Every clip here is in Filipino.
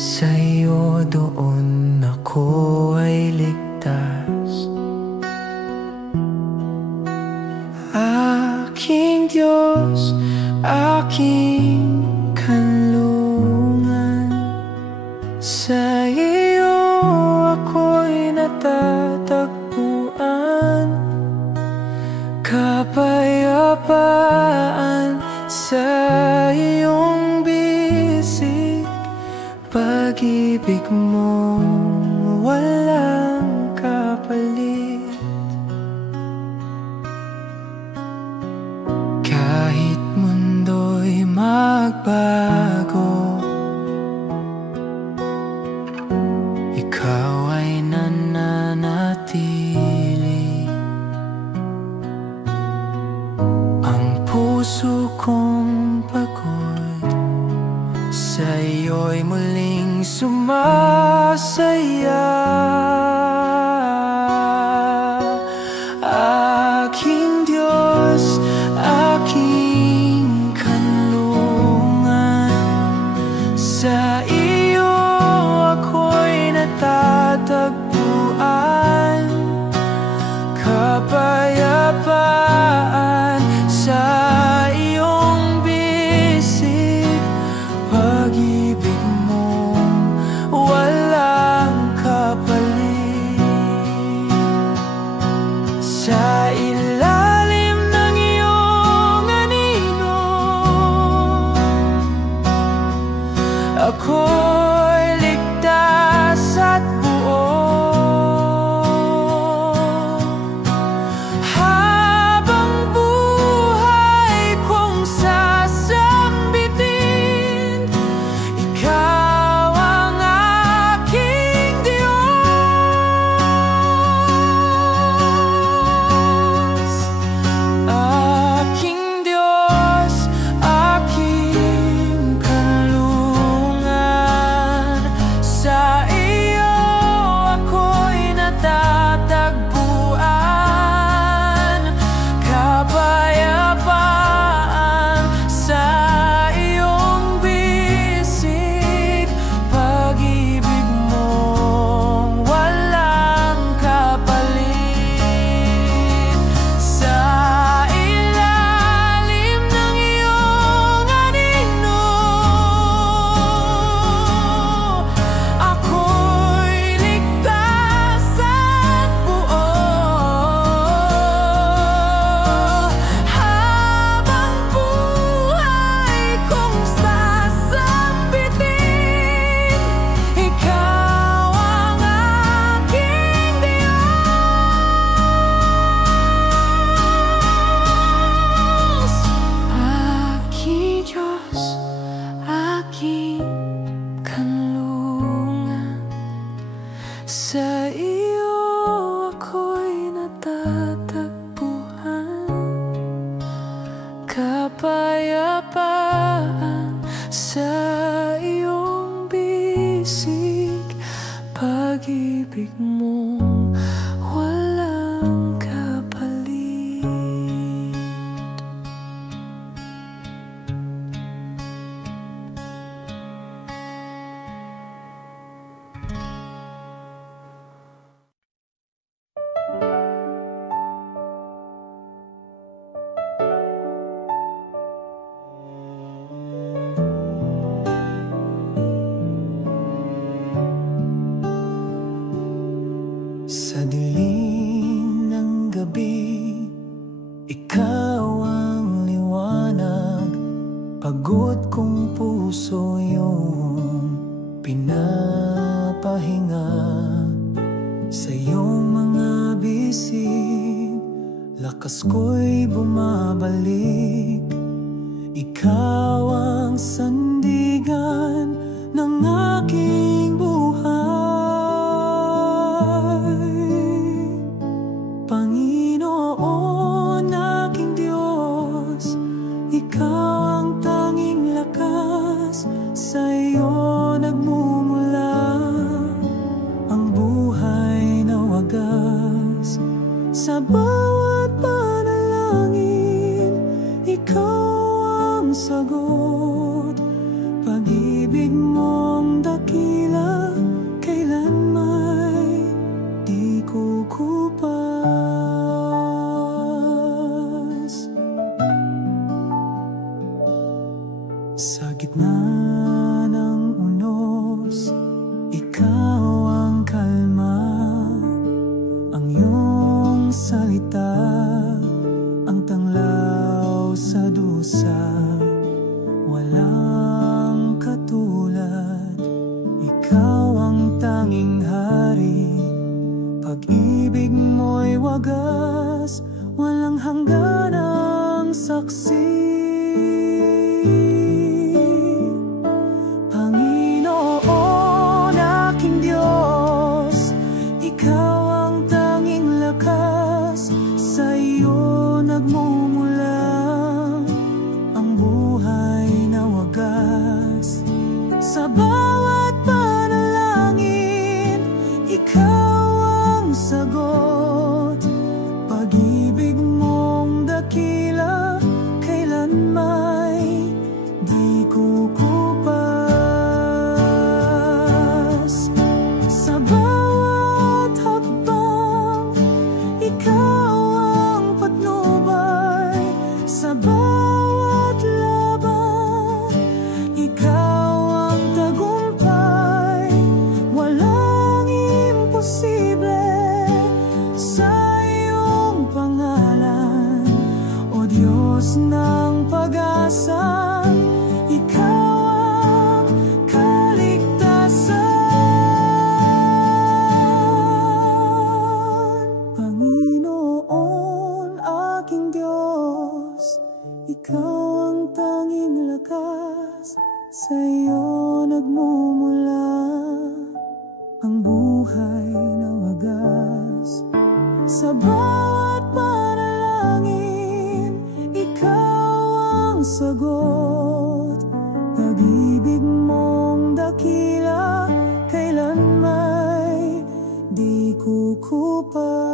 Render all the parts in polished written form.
Sa'yo doon ako ay ligtas. Aking Diyos, aking kanlungan, sa iyo ako'y natatagpuan. Kapayapaan sa iyong bisig, pag-ibig mo walang kapalit. Kahit mundo'y magbago, ikaw ay nananatili. Ang puso kong pagod sa'yo'y muling sumasaya. Aking Diyos, aking kanlungan, sa iyo ako'y natatagpuan. Kapayapaan sa iyong bisig, pag-ibig mo walang kapalit. Sa ilalim ng iyong anino, ako'y ligtas at buo. Habang buhay kong sasambitin, ikaw ang aking Diyos. Aking Diyos, aking kanlungan, sa iyo ako'y natatagpuan. Kapayapaan sa iyong bisig, pag-ibig mong walang kapalit. Sa ilalim ng iyong anino, ako'y ligtas at buo. Habang buhay kong sasambitin, ikaw ang aking Diyos. Aking Diyos, aking kanlungan, sa iyo ako'y natatagpuan. Kapayapaan sa iyong bisig, pag-ibig mong walang kapalit. Sa dilim ng gabi, ikaw ang liwanag. Pagod kong puso yung pinapahinga. Sa iyong mga bisig, lakas ko'y bumabalik. Ikaw ang sandigan ng aking buhay. Panginoon, aking Diyos, ikaw ang tanging lakas. Sa iyo nagmumula ang buhay na wagas. Sa bawat panalangin, ikaw ang sagot. Pag-ibig mong dakil tanging hari. Pag-ibig mo'y wagas, walang hangganang saksi. Panginoon, aking Diyos, Ikaw ang tanging lakas. Sa iyo nagmumula ang buhay na wagas. Sa bawat panalangin, Ikaw ang sagot. Pag-ibig mong dakila, kailan may di kukupas. Sa bawat hakbang, Ikaw ang patnubay. Sa bawat laban, Ikaw ang tagumpay. Walang imposible sa iyong pangalan, O Diyos ng pag-asa. Ikaw ang kaligtasan. Panginoon, aking Diyos, Ikaw ang tanging lakas. Sa iyo nagmumula ang buhay na wagas. Sa bawat panalangin, Ikaw ang sagot. Pag-ibig mong dakila, kailan may di kukupas.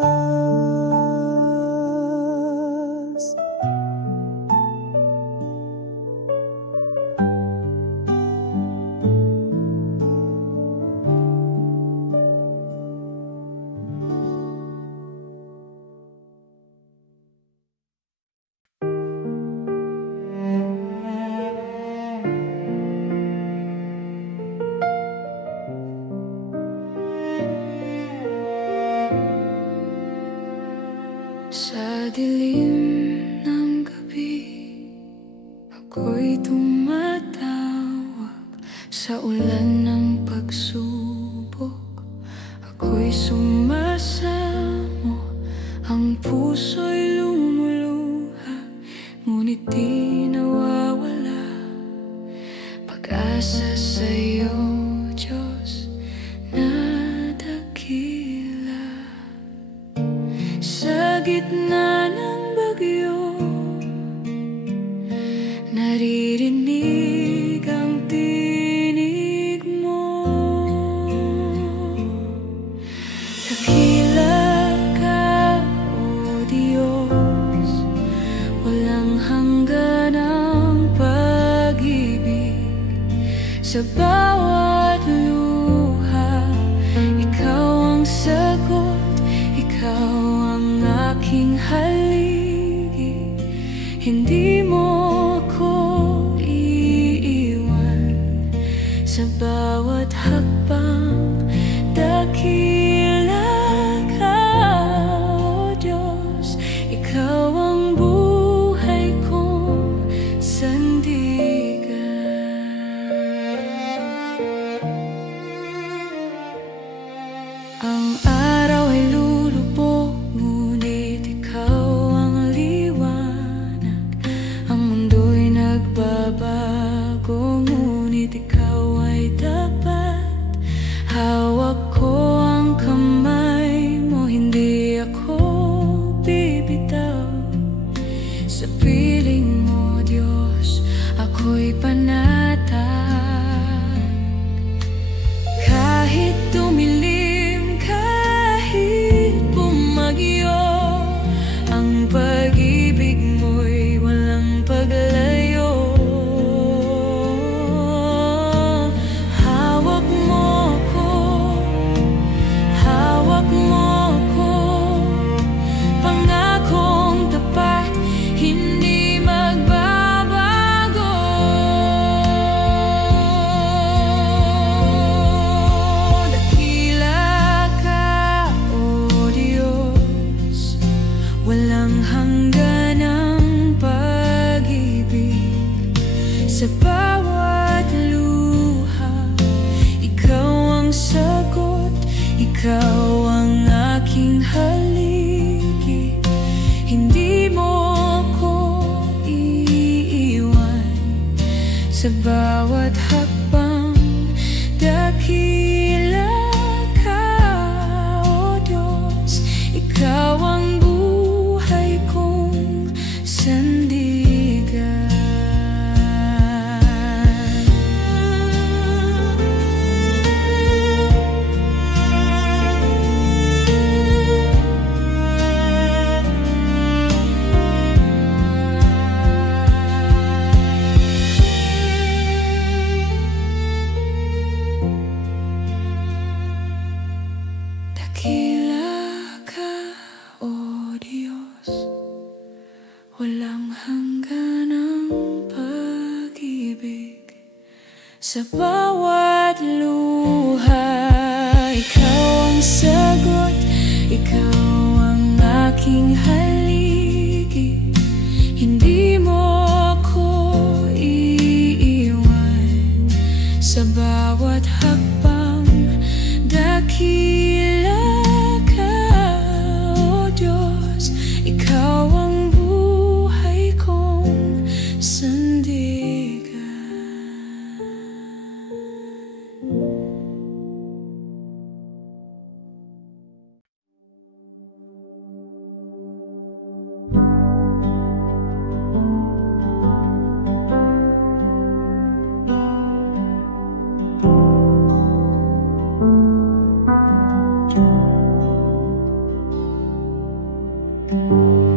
Sa dilim ng gabi, ako'y tumatawag. Sa ulan ng pagsubok, ako'y sumasamo. Ang puso'y lumuluha, ngunit di nawawala. Pag-asa sa'yo, Diyos na dakila. Sa gitna ng bagyo, naririnig ang tinig mo. Dakila ka, O Diyos, walang hanggan ang pag-ibig. Sa bawat luha, Ikaw ang sagot. Ikaw ang aking haligi. Hindi mo ko iiwan. Sa bawat hakbang, dakila ka, O Diyos. Ikaw ang buhay kong sandigan. Ang araw ay lulubog, ngunit Ikaw ang liwanag. Ang mundo'y nagbabago, ngunit Ikaw ay tapat. Hawak ko ang kamay mo, hindi ako bibitaw. Sa piling mo, Diyos, ako'y panatag. Kahit tumilim, kahit ikaw ang aking haligi. Hindi mo ako iiwan sa bawat hakbang. Dakila ka, O Diyos, ikaw ang buhay kong sandigan. Dakila ka, O Diyos, walang hangganang pag-ibig. Sa bawat luha, ikaw ang sagot, ikaw ang aking haligi. Hindi mo ako iiwan sa bawat hakbang. Dakila ka, O Diyos, ikaw ang buhay kong sandigan.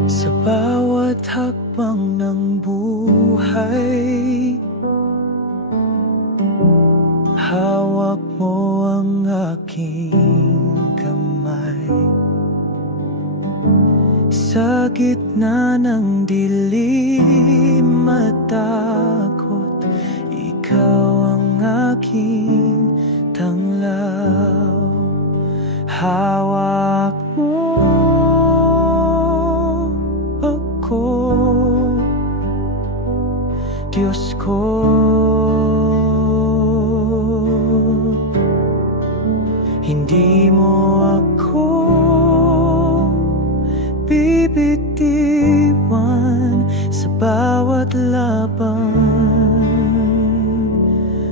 Sa bawat hakbang ng buhay, hawak mo ang aking kamay. Sa gitna ng dilim at takot, ikaw ang aking tanglaw. Hawak mo ako, Diyos ko. Hindi mo ako bibitiwan sa bawat laban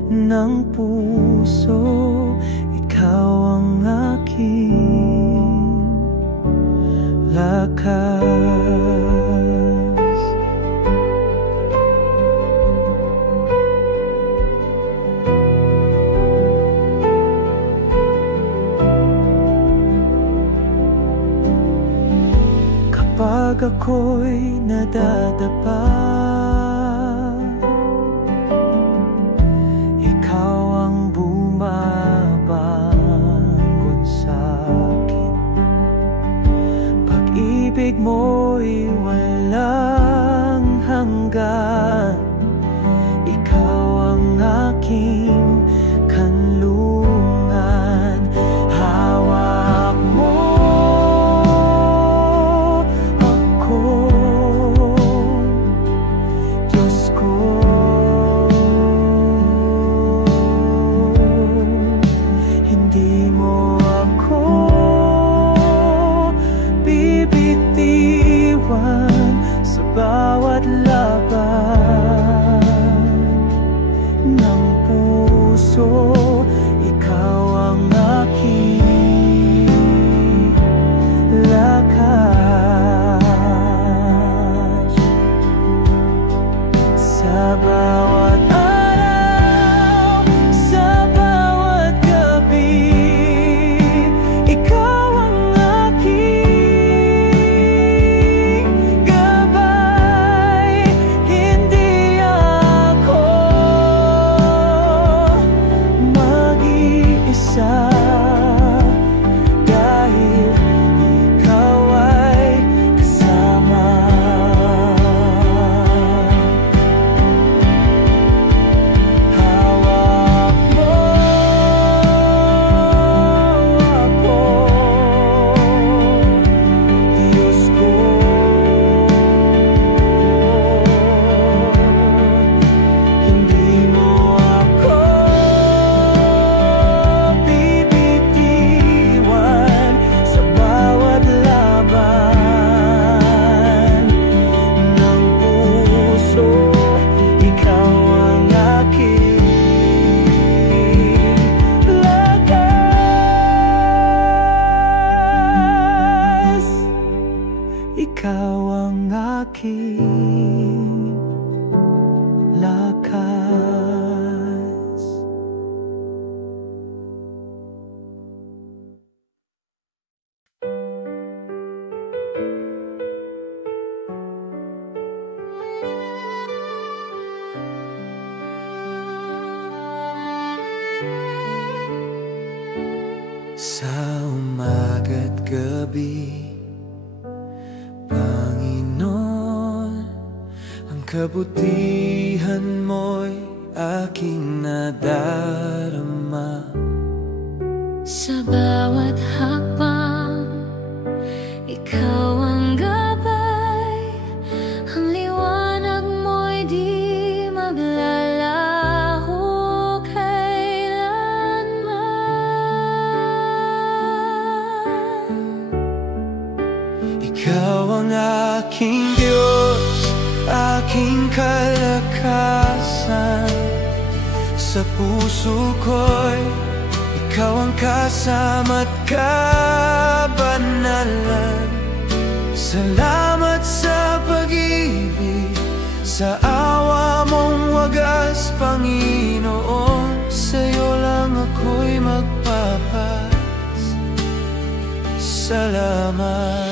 ng puso. Ikaw ang aking lakas. Kapag ako'y nadadapa, ikaw ang bumabangon sa'kin. Pag-ibig mo'y walang hanggan. Ikaw ang aking kanlungan. Hawak mo bibitiwan Sa umaga't gabi, Panginoon, ang kabutihan mo'y aking nadarama. Sa bawat hakbang, ikaw ang gabay, ang liwanag mo'y di maglalaho kailanman. Ikaw ang aking Diyos, aking kalakasan. Sa puso ko'y ikaw ang kasama't kabanalan. Salamat sa pag-ibig, sa awa mong wagas, Panginoon. Sa'yo lang ako'y magpapas. Salamat.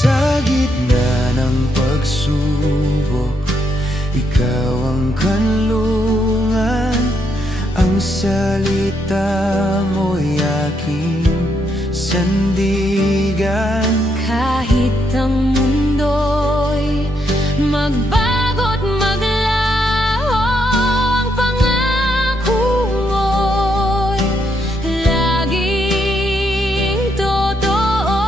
Sa gitna ng pagsubok, ikaw ang kanlungan. Ang salita mo'y aking sandigan. Kahit ang mundo'y magbago't maglaho, ang pangako mo'y laging totoo.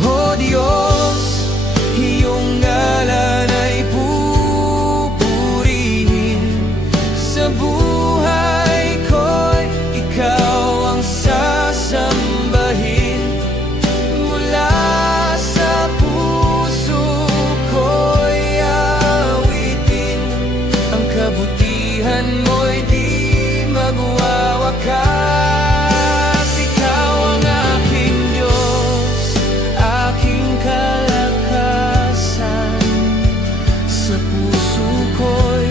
O Diyos, iyong ngalan ay pupurihin. Sa buhay ko'y ikaw ang sasambahin. Mula sa puso ko'y awitin. Ang kabutihan mo'y di magwawakas. Ikaw ang aking Diyos, aking kalakasan. Sa puso ko'y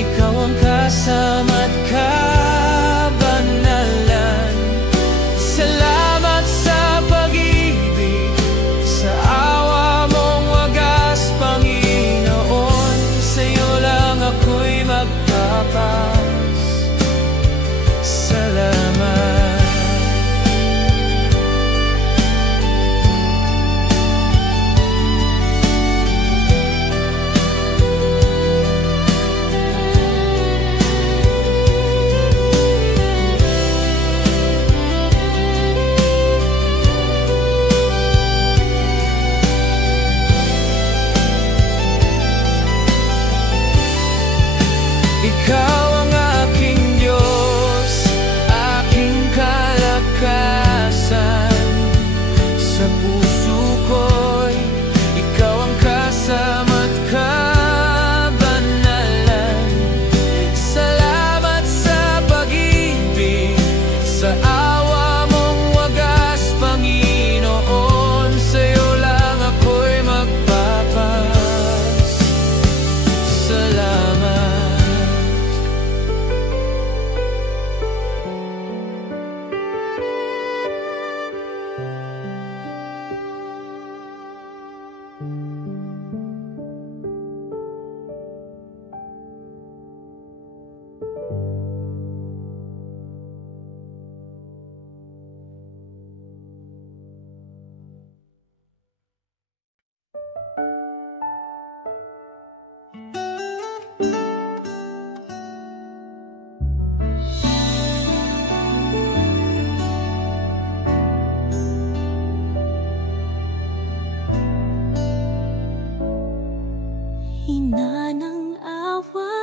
ikaw ang kasama't kabanalan. Salamat sa pag-ibig, sa awa mong wagas, Panginoon. Sa'yo lang ako'y magpapas. Salamat. Ikaw ang aking Diyos, aking kalakasan. Sa puso ko'y ikaw ang kasama't kabanalan. Salamat sa pag-ibig, sa awa mong wagas, Panginoon. Sa'yo lang ako'y magpapas. Salamat. Ina ng awa,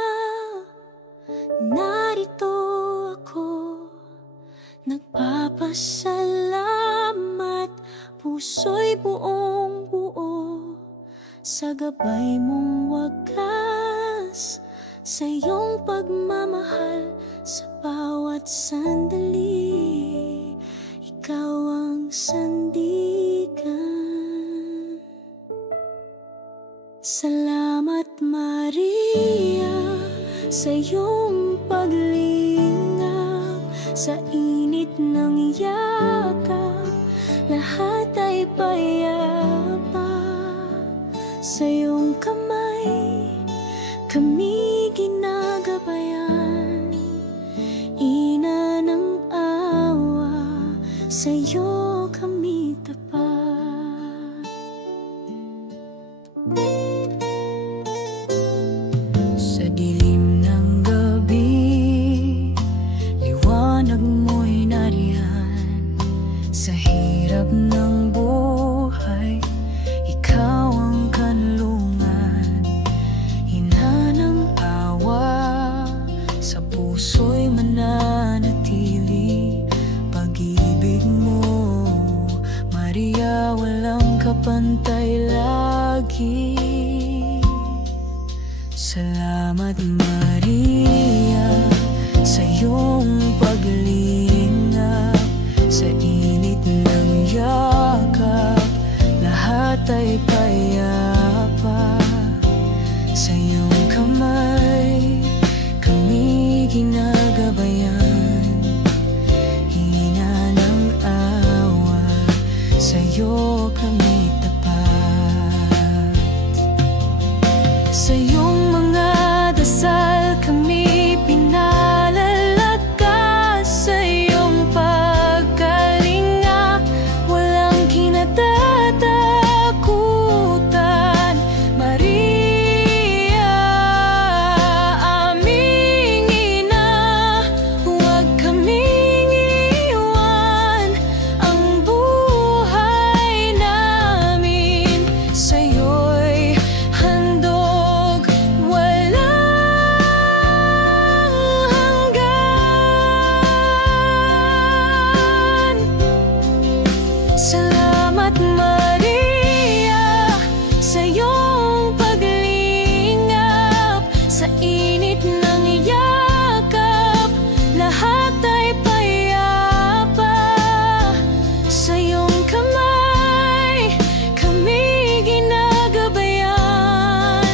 narito ako, nagpapasalamat, puso'y buong buo, sa gabay mong wagas, sa iyong pagmamahal, sa bawat sandali, ikaw ang sandigan. Salamat Maria sa iyong paglinga, sa init ng yakap, lahat ay payapa. Sa iyong kamay, kami ginagabayan. Ina ng awa, sa'yo kami tapat. Sa dilim ng gabi, liwanag mo'y nariyan. Sa hirap ng buhay, ikaw ang kanlungan. Ina ng awa, sa puso'y mananatili. Pag-ibig mo, Maria, walang kapantay lagi. Salamat Maria, sa iyong paglingap. Sa init ng yakap, lahat ay payapa. Sa iyong kamay, kami ginagabayan. Ina ng awa, sa'yo kami tapat. Sa iyong mga dasal kami pinalalakas. Sa iyong pagkalinga, walang kinatatakutan. Maria, aming ina, huwag kaming iwan. Ang buhay namin sa'yo'y handog, walang hanggan. Salamat Maria, sa iyong paglingap. Sa init ng yakap, lahat ay payapa. Sa iyong kamay, kami ginagabayan.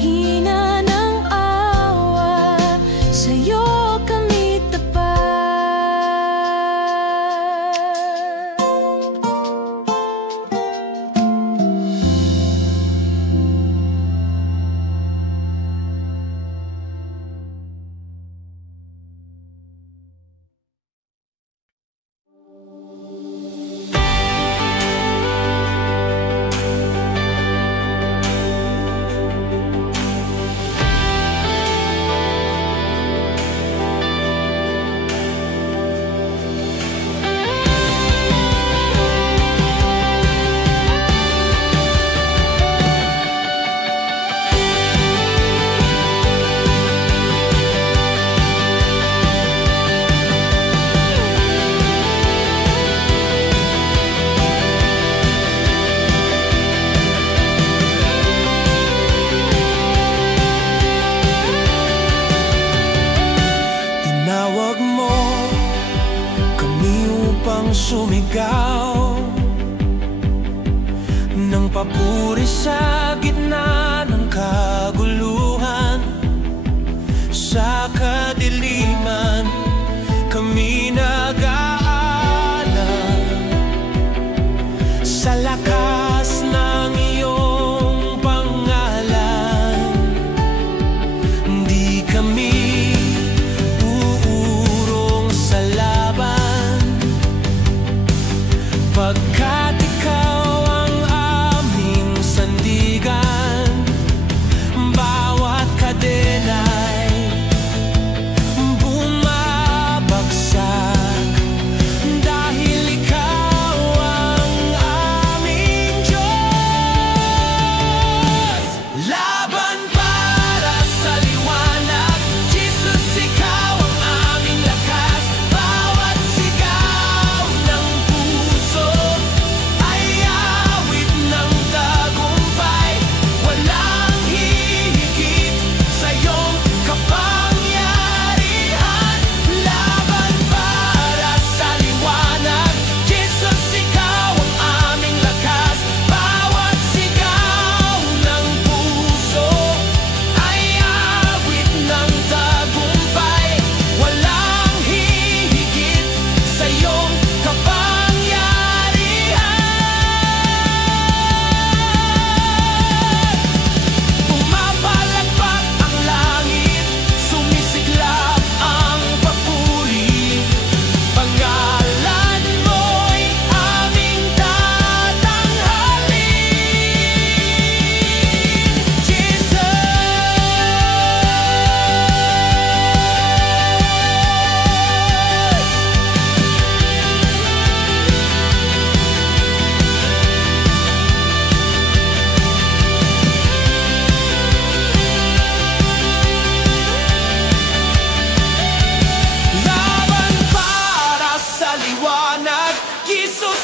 Hina ng awa, sa'yo kami tapat. Tinawag mo kami upang sumigaw ng papuri sa gitna ng kaguluhan. Sa kadiliman, kami nag-aalala. Sa lakas ng iyong pangalan, di kami uurong sa laban, pagkat ikaw ang aming sandigan. Bawat kadena'y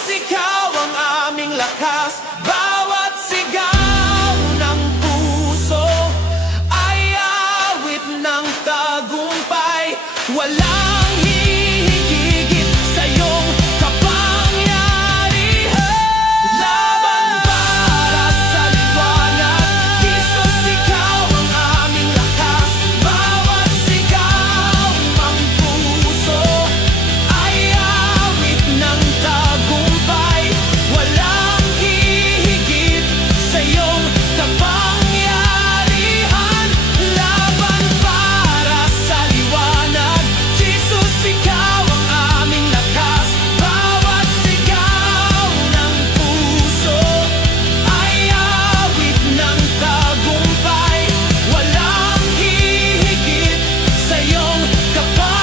ikaw ang aming lakas. Bawat sigaw ng puso ay awit ng tagumpay. Walang hihigit sa iyong kapangyarihan. Laban para sa liwanag, Jesus, ikaw ang aming lakas. Bawat sigaw ng puso ay awit ng tagumpay. Walang hihigit sa iyong kapangyarihan. Laban para sa liwanag, Jesus, ikaw ang aming lakas. Bawat sigaw ng puso ay awit ng tagumpay. Walang hihigit sa iyong kapangyarihan.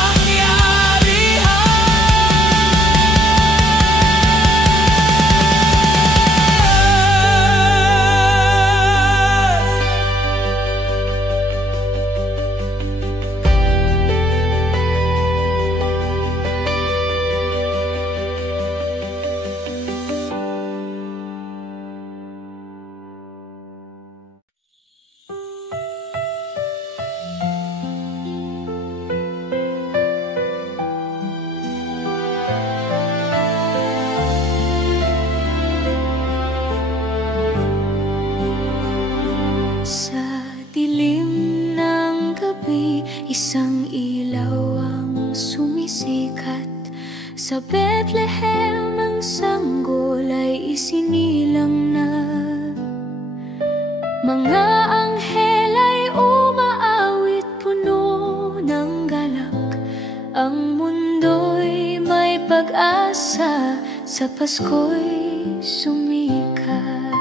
Sa dilim ng gabi, isang ilaw ang sumisikat. Sa Bethlehem ang sanggol ay isinilang na. Mga anghel ay umaawit, puno ng galak. Ang mundo'y may pag-asa, sa Pasko'y sumikat.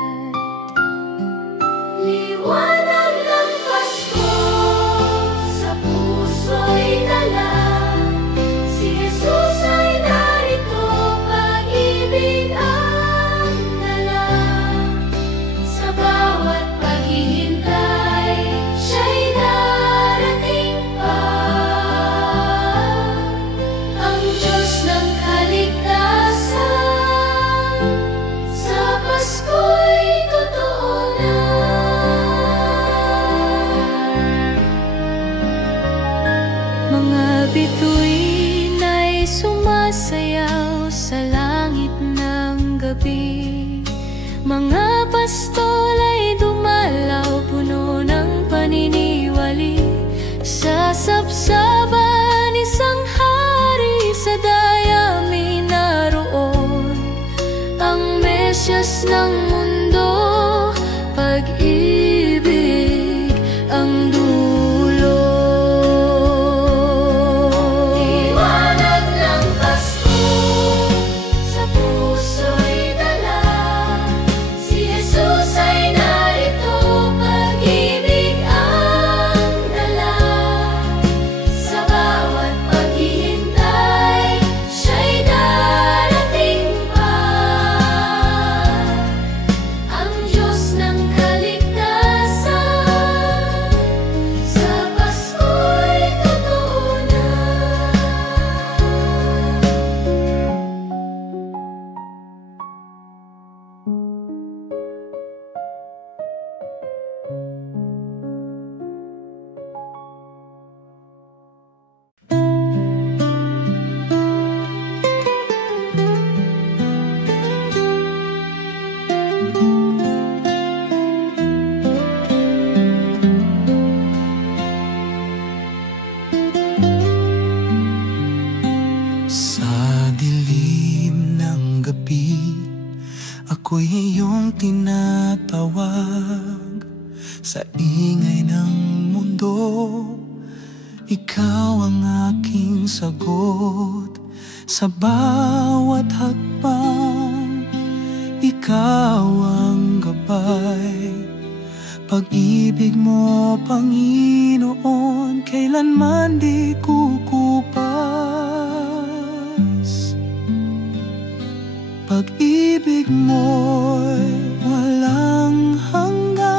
Liwanag ng Pasko sa puso'y dala. Si Jesus ay narito, pag-ibig ang dala. Sa bawat paghihintay, siya'y darating pa. Ang Diyos ng kaligtasan, sa Pasko'y totoo na. Mga bituin ay sumasayaw sa langit ng gabi. Mga pastol ay dumalaw, puno ng paniniwali. Sa sabsaban, isang hari sa dayami naroon. Ang Mesyas ng mundo, pag-ibig ang dulo. Liwanag ng Pasko sa puso'y dala. Si Jesus ay narito, pag-ibig ang dala. Sa bawat paghihintay, siya'y darating pa. Ang Diyos ng kaligtasan, sa Pasko'y totoo na. Sa dilim ng gabi, ako'y iyong tinatawag. Sa ingay ng mundo, ikaw ang aking sagot. Sa bawat hakbang, ikaw ang gabay. Pag-ibig mo, Panginoon, kailanman di kukupas. Pag-ibig mo'y walang hanggan,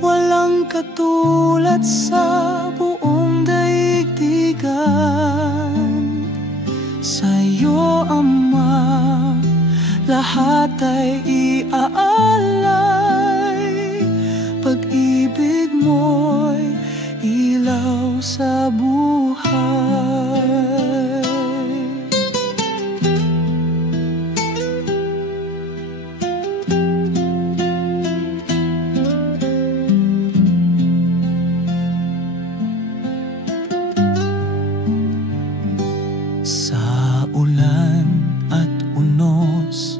walang katulad sa buong daigdigan. Sa'yo ang lahat ay iaalay. Pag-ibig mo'y ilaw sa buhay. Sa ulan at unos,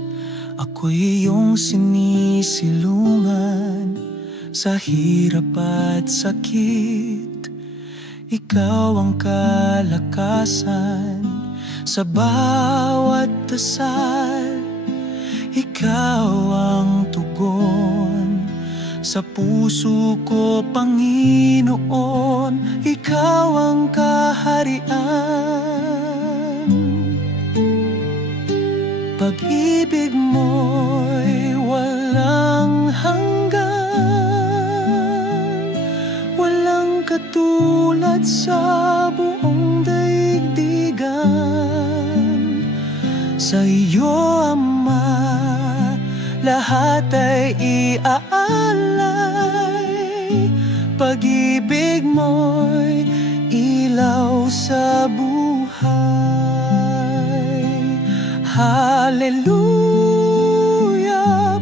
ako'y iyong sinisilungan. Sa hirap at sakit, ikaw ang kalakasan. Sa bawat dasal, ikaw ang tugon. Sa puso ko, Panginoon, ikaw ang kaharian. Pag-ibig mo'y walang hanggan, walang katulad sa buong daigdigan. Sa iyo, Ama, lahat ay iaalay. Pag-ibig mo'y ilaw sa buhay. Hallelujah,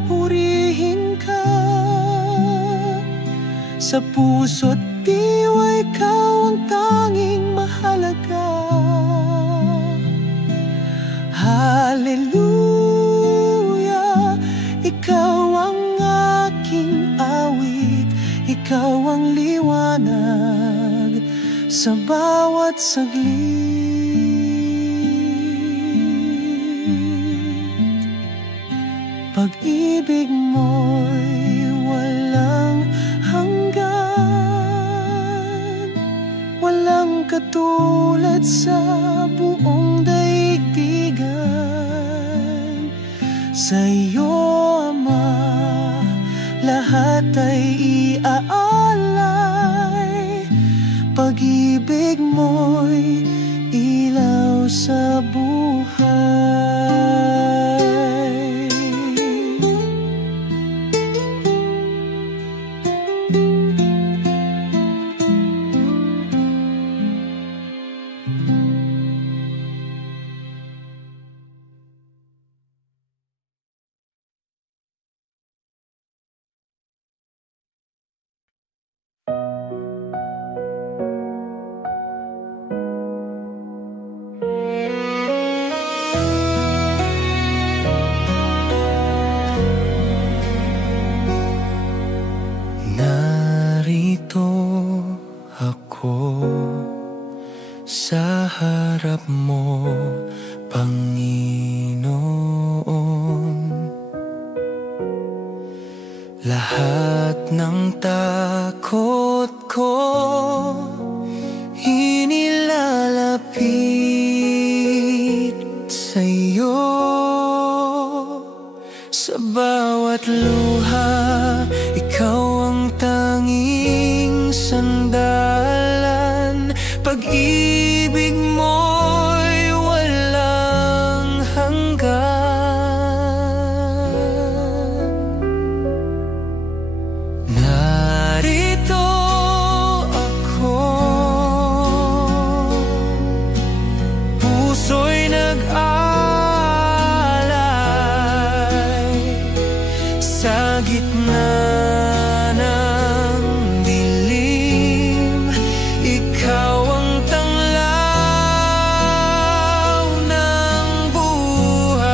purihin ka. Sa puso't diwa, ikaw ang tanging mahalaga. Hallelujah, ikaw ang aking awit. Ikaw ang liwanag sa bawat saglit. Pag-ibig mo'y walang hanggan, walang katulad sa buong daigdigan. Sa iyo, Ama, lahat ay iaalay. Pag-ibig mo'y ilaw sa buhay. Narito ako sa harap mo, Panginoon. Lahat ng takot ko inilalapit sa iyo. Sa bawat luha, ikaw ang tanging sandalan. Pag-ibig mo'y walang hanggan. Narito ako, puso'y nag-alay. Sa gitna ng dilim, ikaw ang tanglaw ng buhay.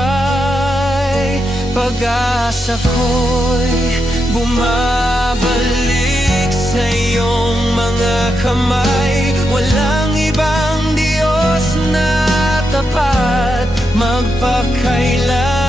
Pag-asa ko'y bumabalik sa iyong mga kamay. Walang ibang Diyos na tapat magpakailanman.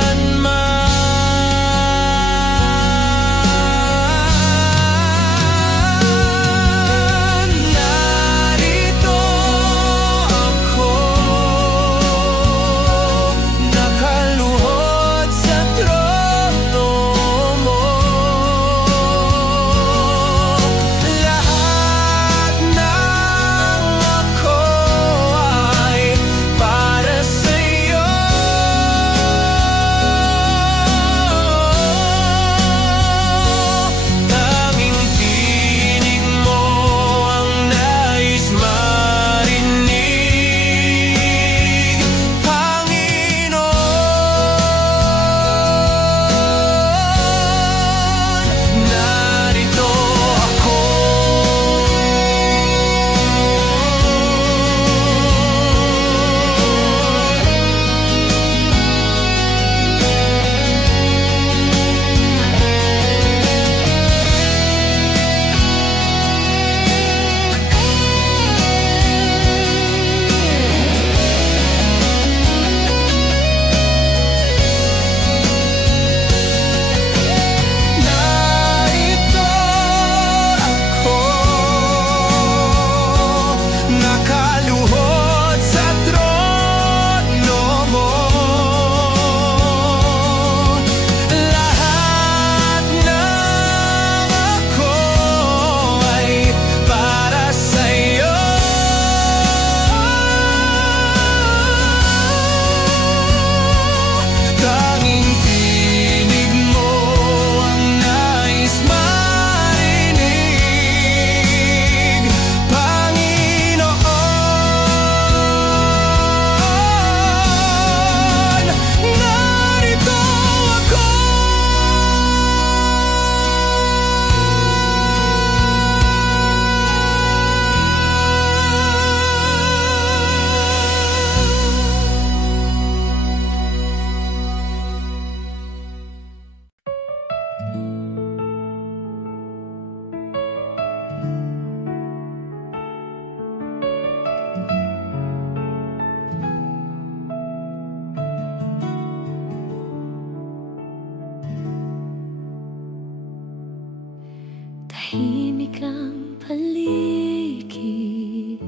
kang paligid,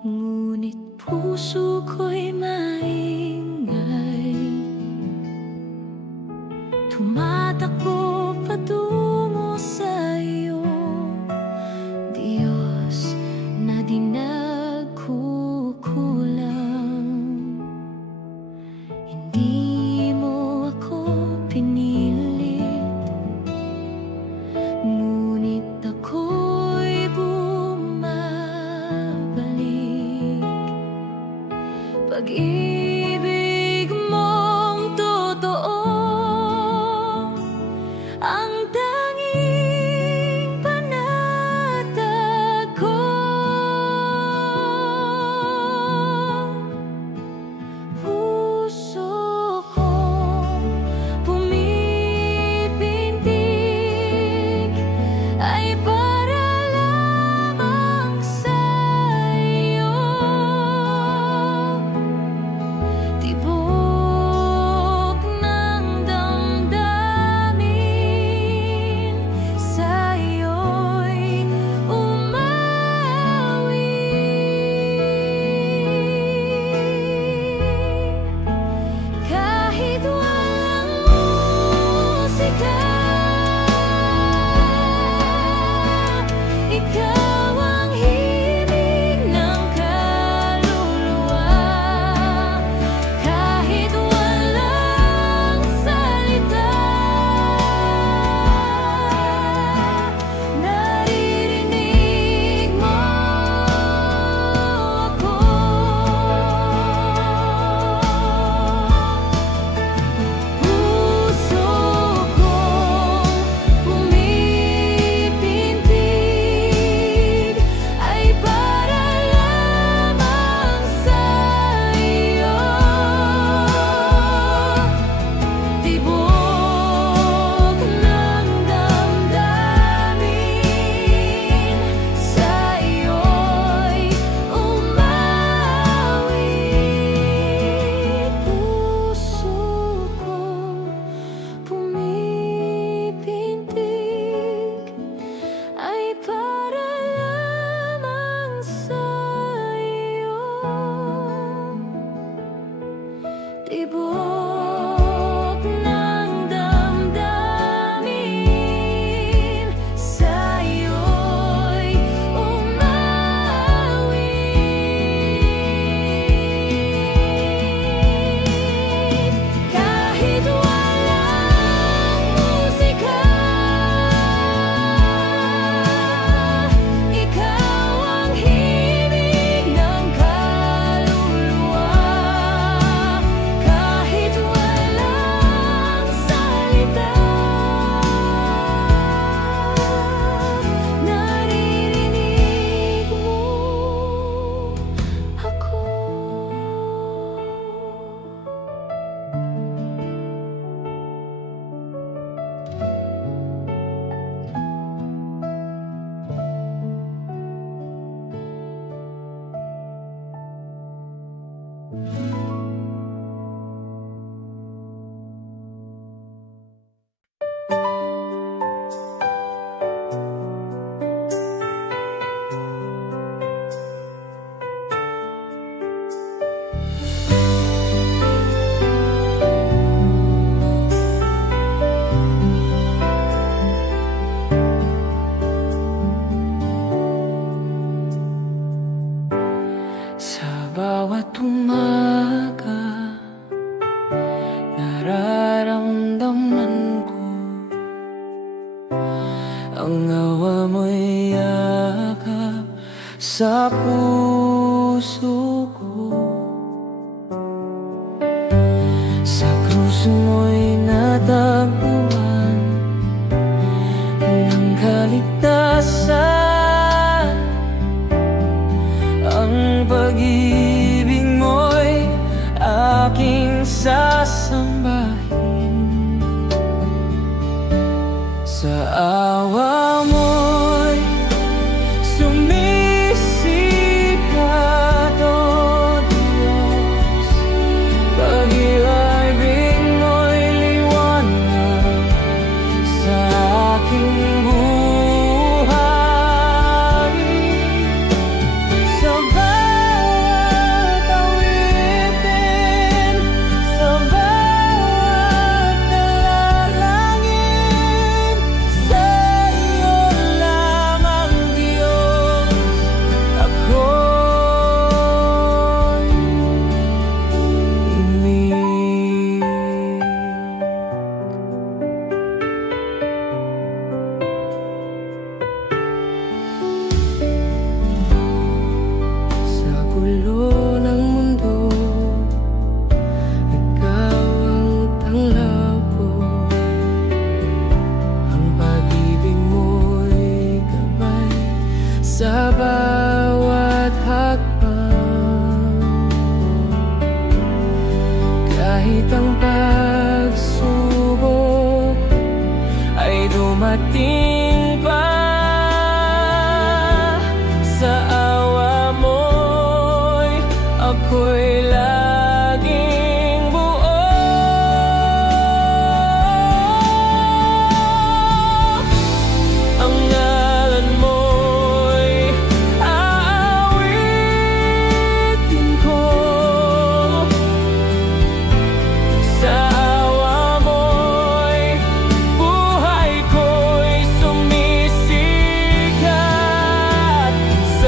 ngunit puso ko'y maingay, tumatakbo patungo sa'yo, Diyos na di nagkukulang. Hindi mo ako pinilit, ngunit ako'y bumabalik. Pag-ibig mong totoo ang tanging panatag ko. Puso kong pumipintig ay para lamang sa'yo. Tibok ng damdamin, sa'yo'y umawi. Kahit walang musika, ikaw ang himig ng kaluluwa. Kahit walang salita, naririnig mo ako. Puso kong pumipintig ay para lamang sa'yo. Tibok ng damdamin, sa'yo'y umawi. Puso kong pumipintig ay para lamang sa'yo. Tibok ng damdamin, sa'yo'y umawi. Kahit walang musika, ikaw ang himig ng kaluluwa. Kahit walang salita, naririnig mo ako. Sa bawat umaga, nararamdaman ko ang awa mo'y yakap sa puso ko. Sa krus mo'y natagpuan ng kaligtasan. Ang pag-ibig mo'y aking sasambahin. Sa awa mo'y sumisikat, oh,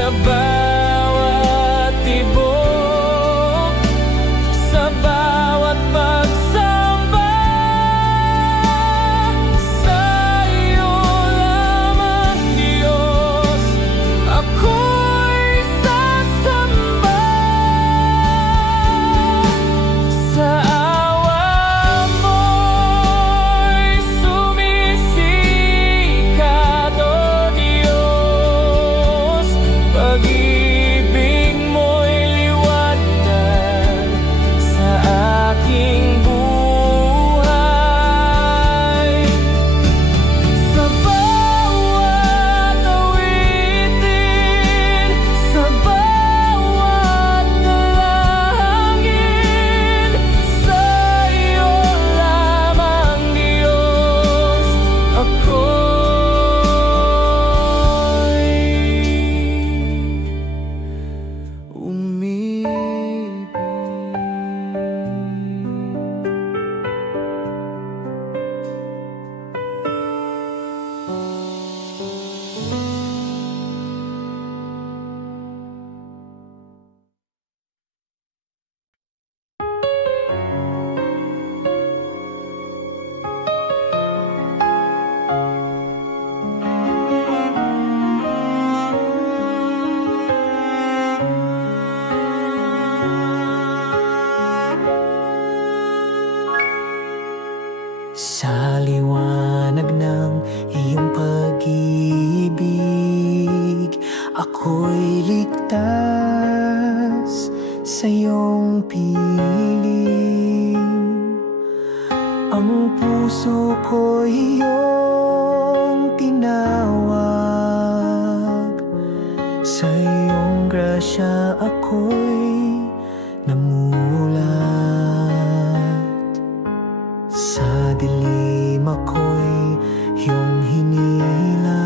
sa bawat tibok, sa bawat pagsamba. Sa'yo lamang, Diyos, ako'y sasamba. Sa awa mo'y sumisikat, O Diyos. Pag-ibig mo'y liwanag sa aking buhay. Sa bawat awitin, sa bawat dalangin, sa'yo lamang, Diyos, ako'y umibig. Sa liwanag ng iyong pag-ibig, ako'y ligtas sa iyong piling. Ang puso ko'y iyong tinawag, sa iyong grasya ako'y namulat. Sa dilim ako'y iyong hinila,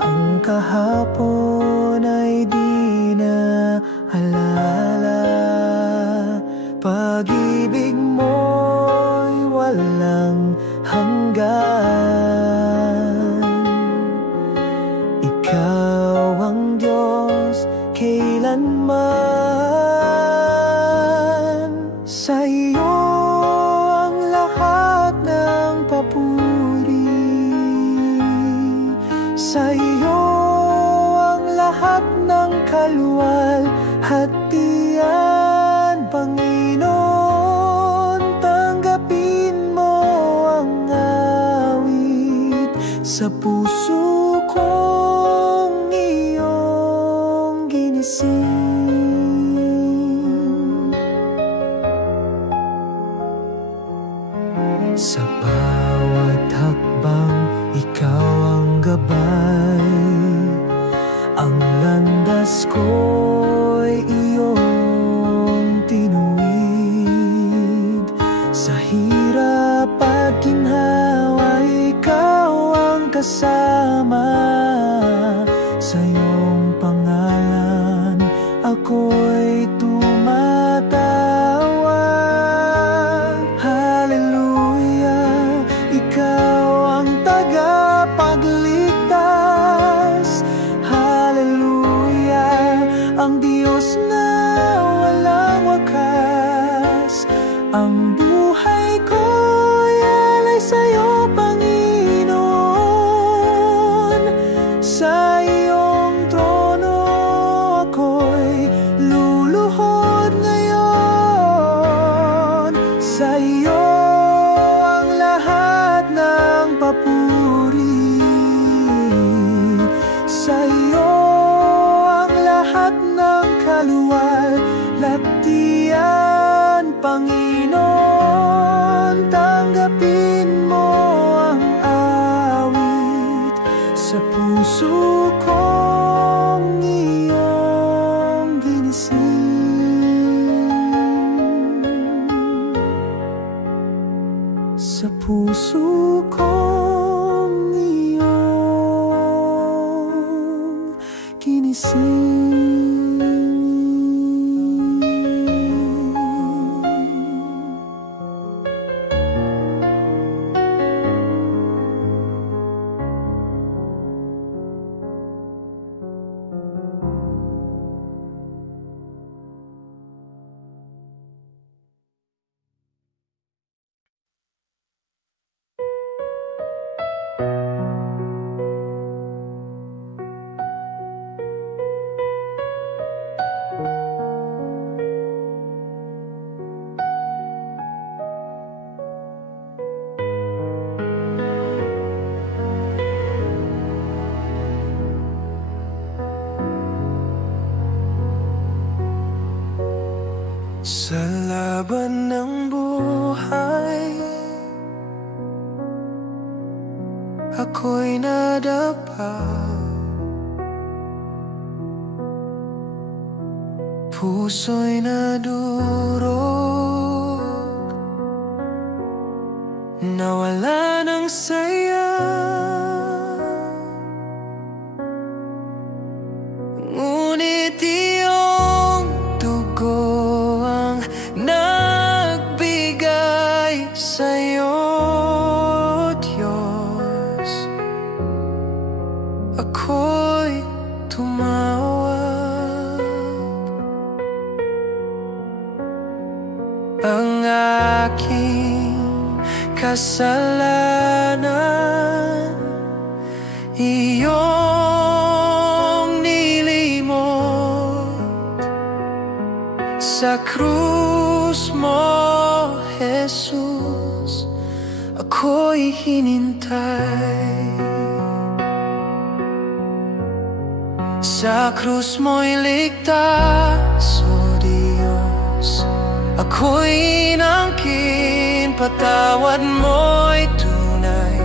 ang kahapon ay di na alala. Pag-ibig mo'y walang hanggan, ikaw ang Diyos kailanman. Sa iyo ang lahat ng papuri, sa iyo ang lahat ng kaluwalhatian, Panginoon. Tanggapin mo ang awit sa puso kong iyong ginising. Sa bawat hakbang, ikaw ang gabay, ang landas ko'y iyong tinuwid. Sa hirap at ginhawa, ikaw ang kasama. Sa iyong pangalan, ako'y tumatawag. Hallelujah, ikaw ang tagapagligtas. Hallelujah, ang Diyos na walang wakas. Ang buhay ko'y alay sa'yo, Panginoon. Sa iyong trono ako'y luluhod ngayon. Sa iyo ang lahat ng papuri, sa iyo ang lahat ng kaluwalhatian, Panginoon. Tanggapin mo ang awit sa puso kong iyong ginising. Sa puso kong iyong ginising. Sa laban ng buhay, ako'y nadapa. Puso'y nadurog, nawala ng saya. Ngunit iyong dugo ang nagbigay sa'yo, Diyos. Ako'y tumawag. Ang aking kasalanan iyong nilimot sa krus mo, Jesus. Ako'y hinintay. Sa krus mo'y ligtas, O Diyos. Ako'y inangkin, patawad mo'y tunay.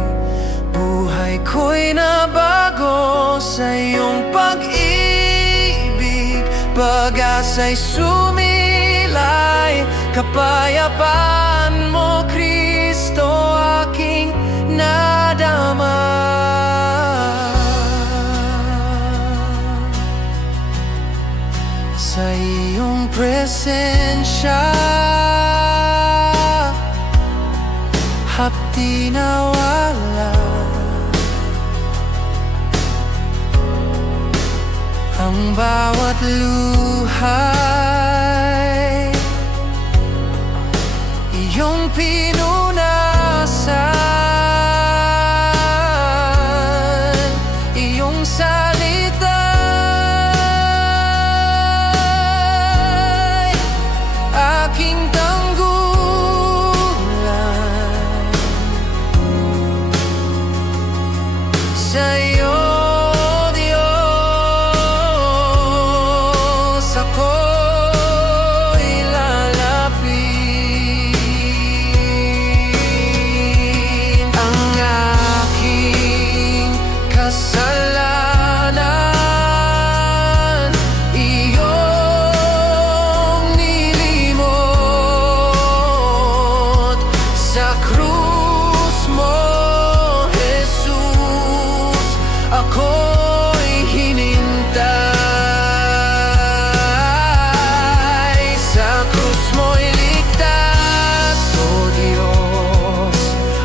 Buhay ko'y nabago sa iyong pag-ibig. Pag-asa'y sumilay, kapayapaan mo, Kristo, aking nadama. Sa iyong presensya, hapdi nawala. Ang bawat luhay iyong pinunasan. Iyong salita aking tanggulan. Sa'yo, Diyos, ako'y lalapit. Ang aking kasalanan iyong nilimot sa krus mo, Jesus. Ako'y hinintay. Sa krus mo'y ligtas, O Diyos.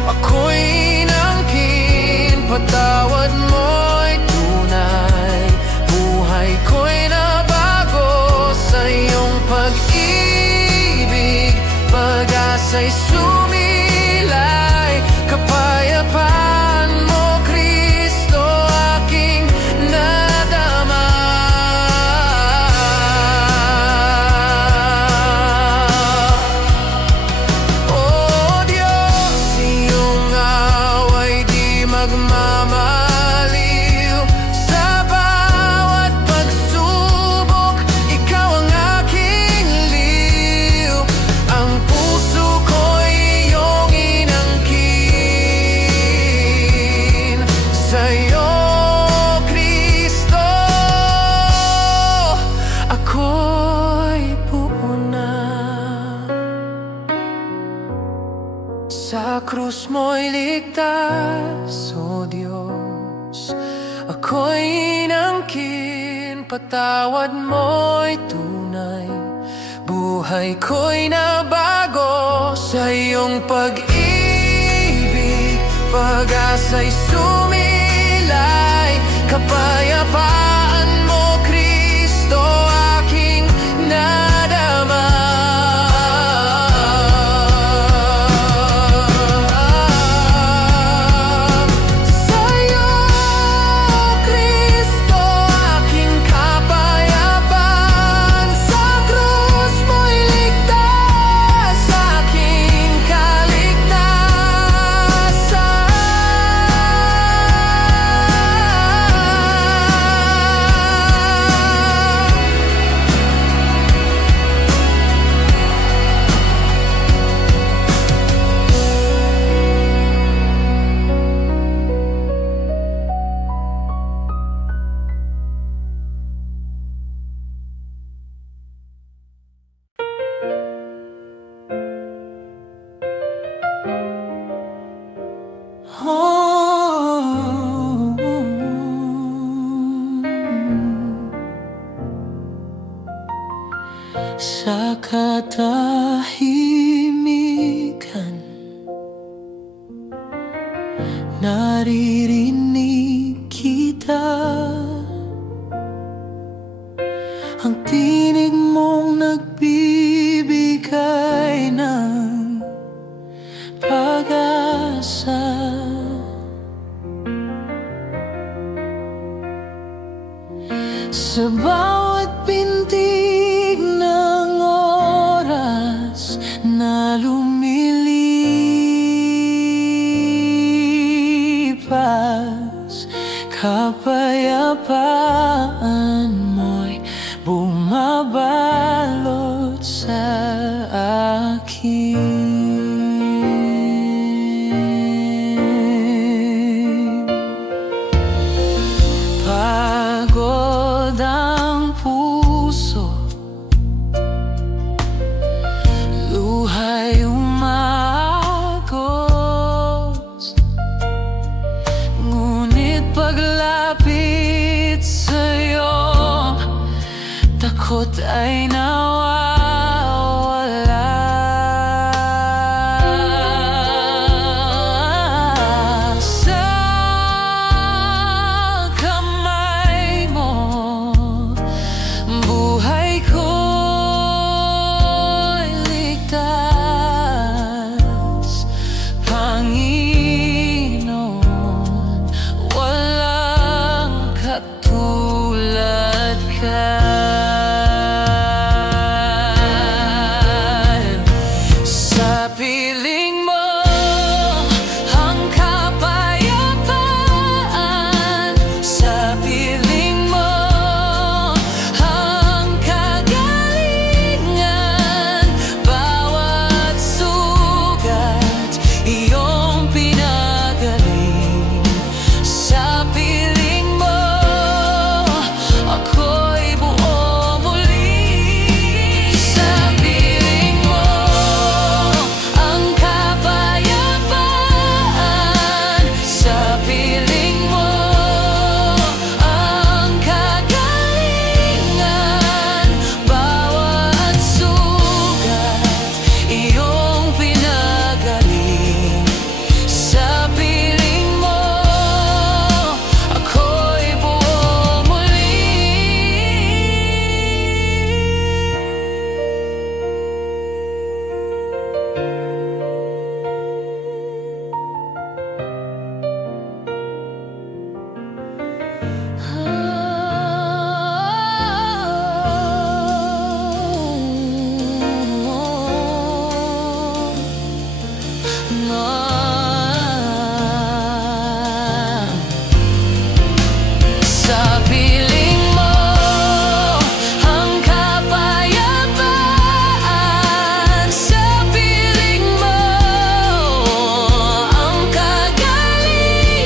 Ako'y inangkin, patawad mo'y tunay. Buhay ko'y nabago sa iyong pag-ibig. Pag-asa'y sumilay, kapayapaan mo, Kristo, aking nadama. O Diyos, iyong away di magmamaliw. Sa bawat pagsubok, ikaw ang aking liw. Ang puso ko'y iyong inangkin. Sa'yo, Kristo, ako'y buo na. Sa krus mo'y ligtas, O Diyos. Ako'y inangkin, patawad mo'y tunay. Buhay ko'y nabago sa iyong pag-ibig. Pag-asa'y sumilay, kapayapaan mo, Kristo, aking nadama. Sa'yo, Kristo, aking kapayapaan. Sa krus mo'y ligtas, aking kaligtasan. sa katahimikan, naririnig kita. Ang tinig mong nagbibigay ng pag-asa. Sa bawat pintig ng oras na lumilipas, kapayapaan mo'y bumabalot sa akin. Pagod ang puso, luha'y umagos, ngunit paglapit sa'yo, takot ay nawawala. Sa kamay mo, buhay ko'y ligtas. Panginoon, walang katulad ka. Sa piling mo ang kapayapaan, sa piling mo ang kagalingan. Bawat sugat iyong pinagaling. Sa piling mo ako'y buo muli. Sa piling mo ang kapayapaan, sa piling mo ang kagalingan. Bawat sugat iyong pinagaling. Sa piling mo ako'y buo muli. Sa piling mo ang kapayapaan, sa piling mo ang kagalingan.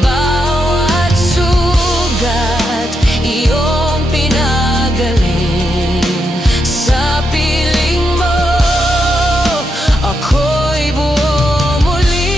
Bawat sugat iyong pinagaling. Sa piling mo ako'y buo muli.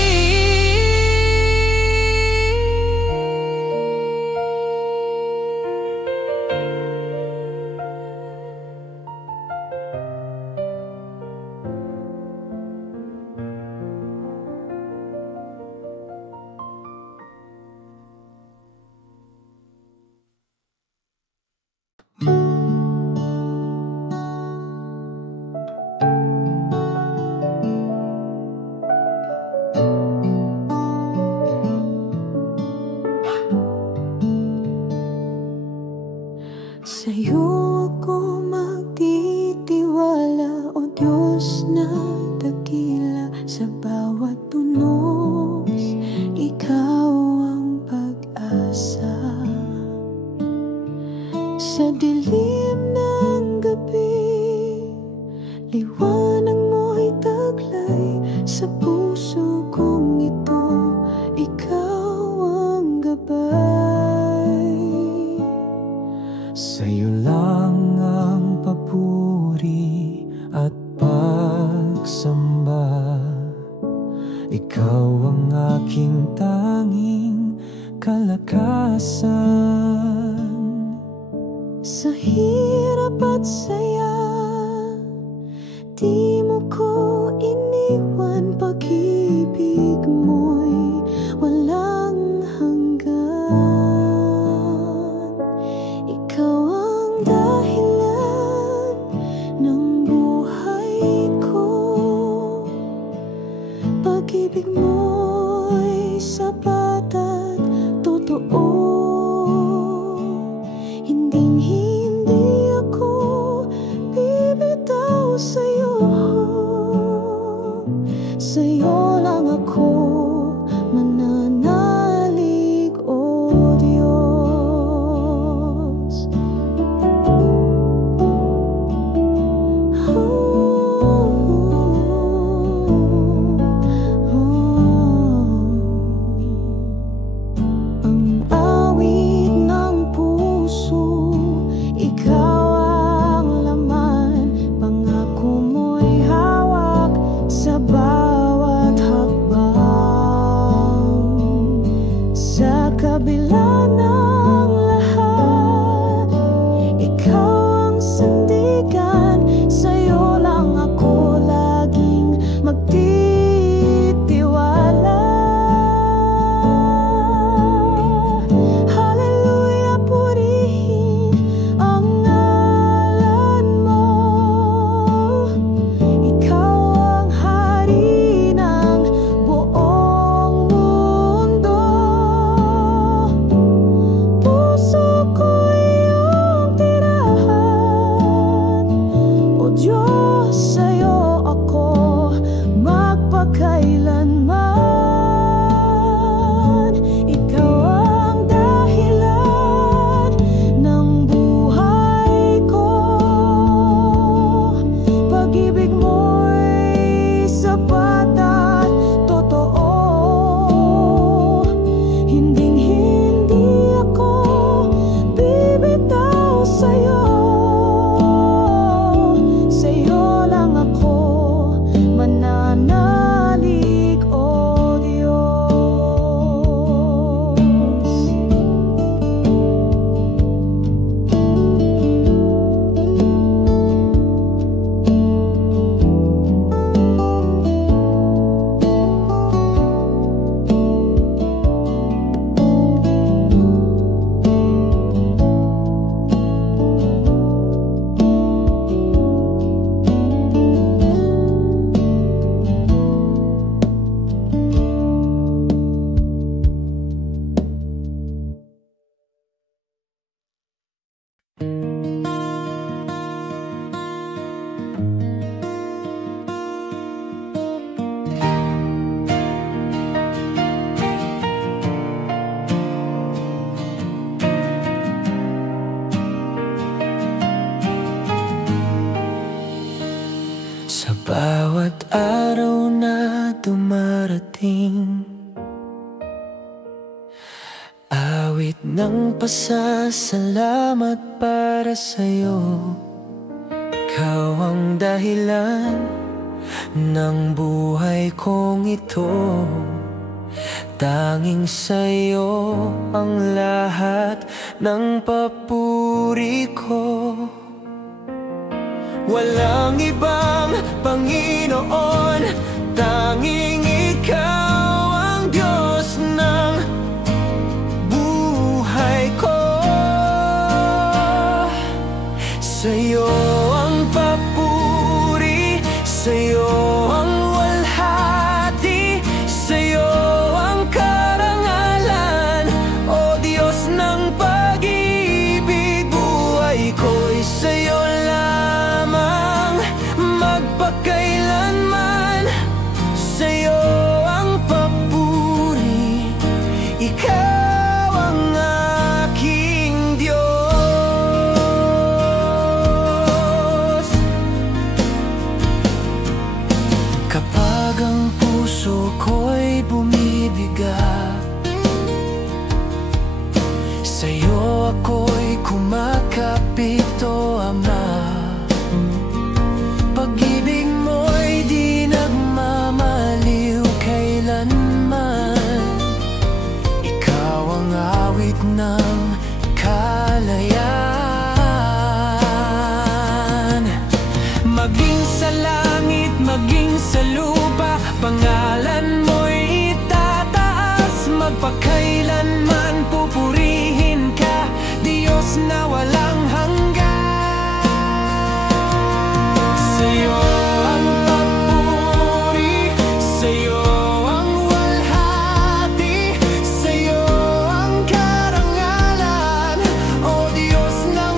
Sa'yo ako magtitiwala, O Diyos na dakila. Sa bawat tunos, Ikaw ang pag-asa. Sa dilim ng gabi, liwanag mo'y taglay. Sa puso kong ito, Ikaw ang gabay. Sa'yo lang ang papuri at pagsamba. Ikaw ang aking tanging kalakasan. Sa hirap at saya Hinding-hindi ako bibitaw sa'yo. Sa'yo lang ako mananalig, O Diyos. Ang awit ng puso, ikaw ang laman. Pangako mo'y hawak sa bawat hakbang. Sa kabila ng lahat, ikaw ang sandigan. Sa'yo lang ako laging magtitiwala. Hallelujah, purihin ang ngalan mo. Ikaw ang hari ng buong mundo. Puso ko iyong tirahan, O Diyos, sa'yo ako magpakailanman. Ikaw ang dahilan ng buhay ko. Pag-ibig mo'y sapat at totoo. Hinding-hindi ako bibitaw sa'yo. Sa'yo lang ako mananalig, O Diyos. Sa bawat araw na dumarating, awit ng pasasalamat para sa'yo. Ikaw ang dahilan ng buhay kong ito. Tanging sa'yo ang lahat ng papuri ko. Walang ibang Panginoon, tanging ikaw ang Diyos ng buhay ko. Sa'yo ang papuri, sa'yo ang walhati, sa'yo ang karangalan, O Diyos ng pag-ibig. Buhay ko'y sa'yo lamang magpakailanman. Sa'yo ang papuri, ikaw ang aking Diyos. Kapag ang puso ko'y bumibigat, sa'yo ako'y kumakapit, O Ama. Pag-ibig mo'y di nagmamaliw kailanman. Ikaw ang awit ng kalayaan. Maging sa langit, maging sa lupa, pangalan mo'y itataas. Magpakailanman pupurihin ka, Diyos na walang hanggan. Sa'yo ang papuri, sa'yo ang walhati, sa'yo ang karangalan, O Diyos ng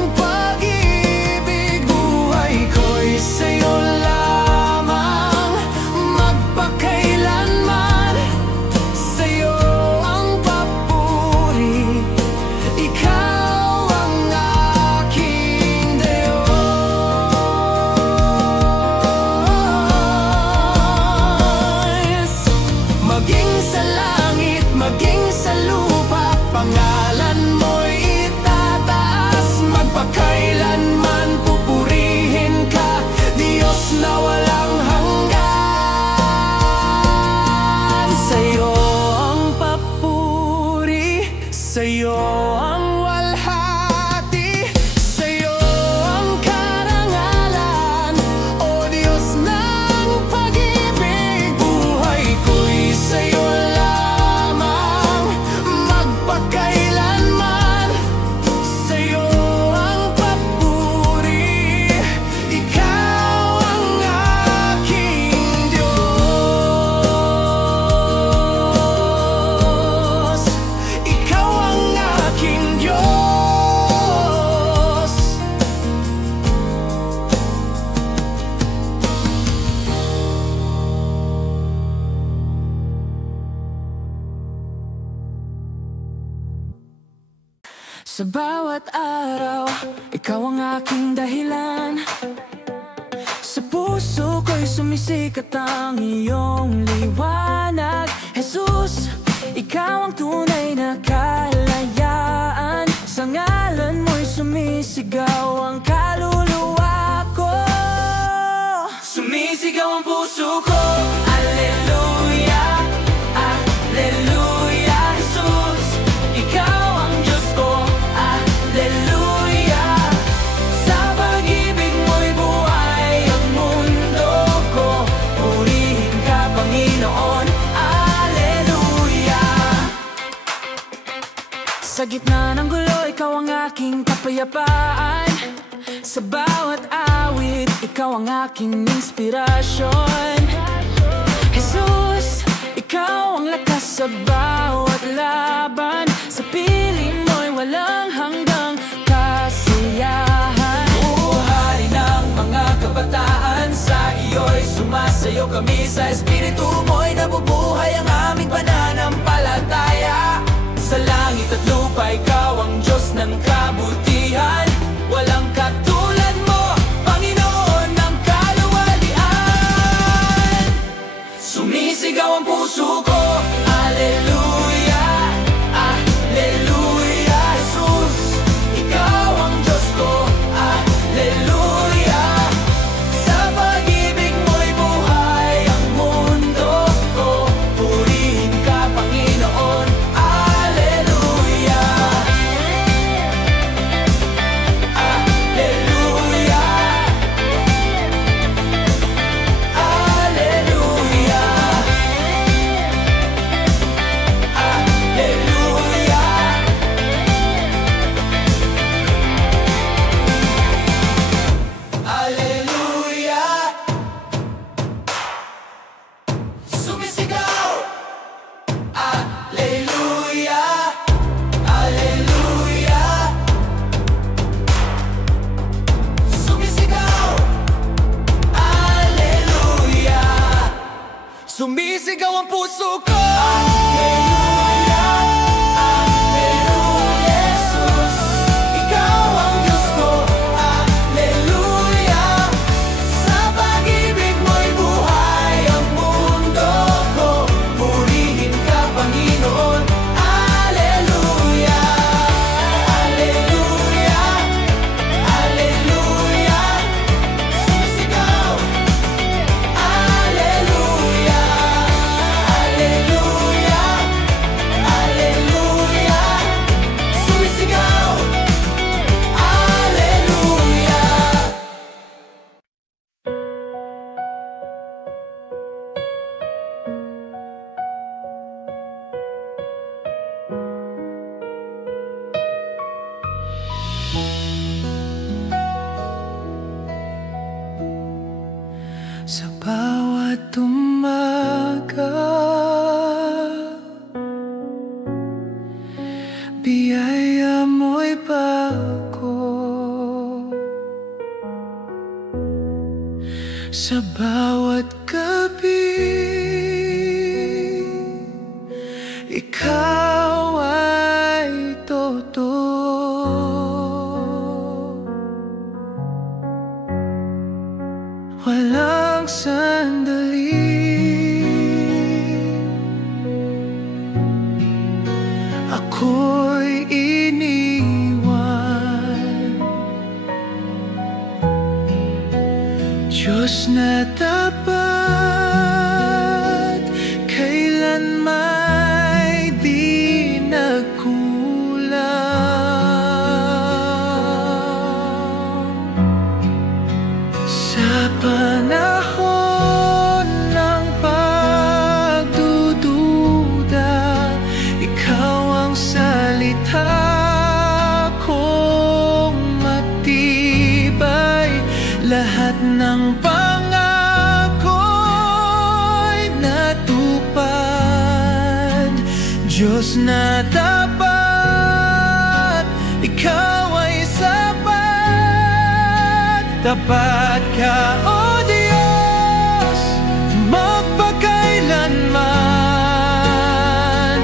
bawat araw, ikaw ang aking dahilan. Sa puso ko'y sumisikat ang iyong liwanag. Jesus, ikaw ang tunay na kalayaan. Sa ngalan mo'y sumisigaw ang kaluluwa ko. Sumisigaw ang puso ko. Alleluia, Alleluia. Jesus, ikaw ang Diyos ko. Alleluia. Sa pag-ibig mo'y buhay ang mundo ko. Purihin ka, Panginoon. Alleluia. Sa gitna ng gulo, ikaw ang aking kapayapaan. Sa bawat awit, ikaw ang aking inspirasyon. Jesus, ikaw ang lakas sa bawat laban. Sa piling mo'y walang hanggang kasiyahan. Buhay ng mga kabataan, sa iyo'y sumasayo kami. Sa espiritu mo'y nabubuhay ang aming pananampalataya. Sa langit at lupa, ikaw ang Diyos ng kabutihan. Walang katulad mo, Panginoon ng kaluwalian. Sumisigaw ang puso ko. Alleluia, Alleluia. Jesus, ikaw ang Diyos ko. Alleluia. Sa pag-ibig mo'y buhay ang mundo ko. Purihin ka, Panginoon. Alleluia. Alleluia. Alleluia. Alleluia. Alleluia. Sumisigaw. Alleluia. Alleluia. Sumisigaw. Alleluia. Sumisigaw ang puso ko. Alleluia. Alleluia. Jesus, ikaw ang Diyos ko. Alleluia. Sa pag-ibig mo'y buhay ang mundo ko. Purihin ka, Panginoon. Alleluia. Alleluia. Alleluia. Sumisigaw. Alleluia. Alleluia. Alleluia. Sumisigaw. Alleluia. Sa bawat umaga, biyaya mo'y bago. Sa bawat gabi, ikaw ay totoo. Walang sandali ako'y iniwan. Diyos na tapat, kailan may di nagkulang. Sa panahon ng pagdududa, ikaw ang salita kong matibay. Lahat ng pangako'y natupad. Diyos na tapat, ikaw ay sapat. Tapat ka, O Diyos, magpakailanman.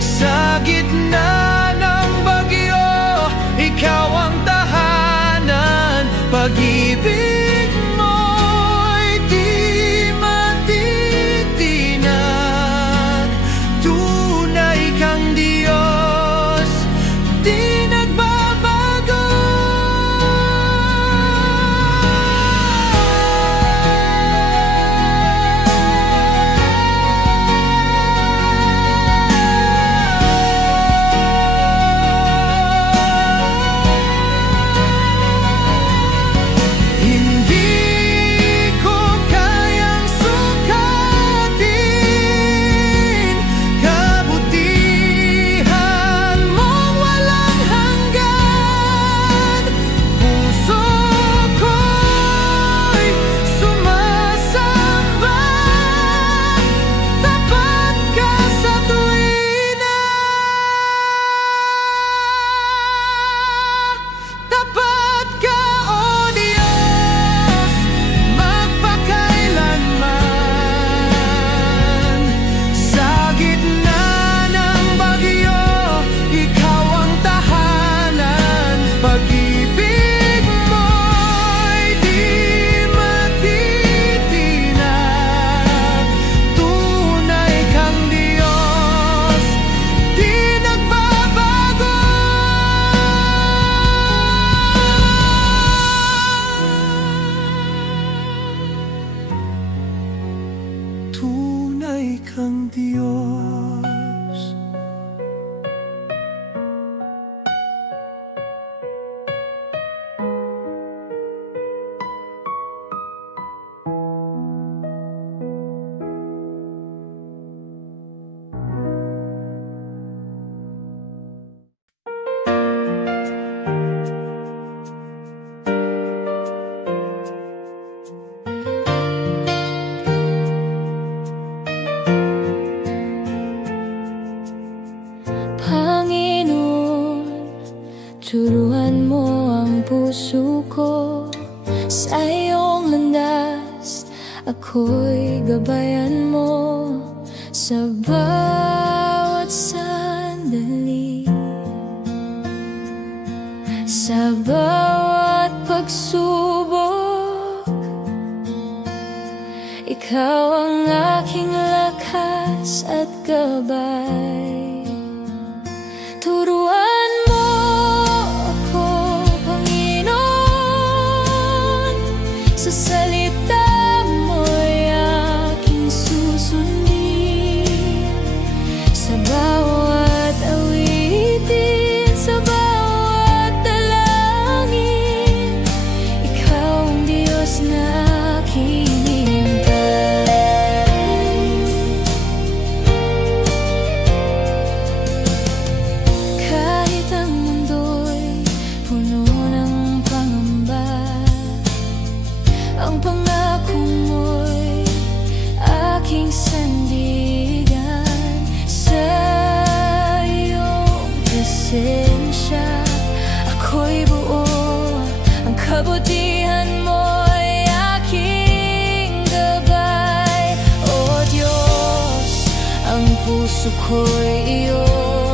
Sa gitna ng bagyo, puso ko sa iyong landas. Ako'y gabayan mo sa bawat sandali, sa bawat pagsubok. Ikaw ang aking lakas at gabay. Turuan mo ako, Panginoon, sa salita mo'y aking susundin. Sa bawat awitin, sa bawat dalangin, ikaw ang Diyos na aking sandigan. Sa iyong presensya ako'y buo, ang kabutihan mo'y aking gabay. O Diyos, ang puso ko'y iyong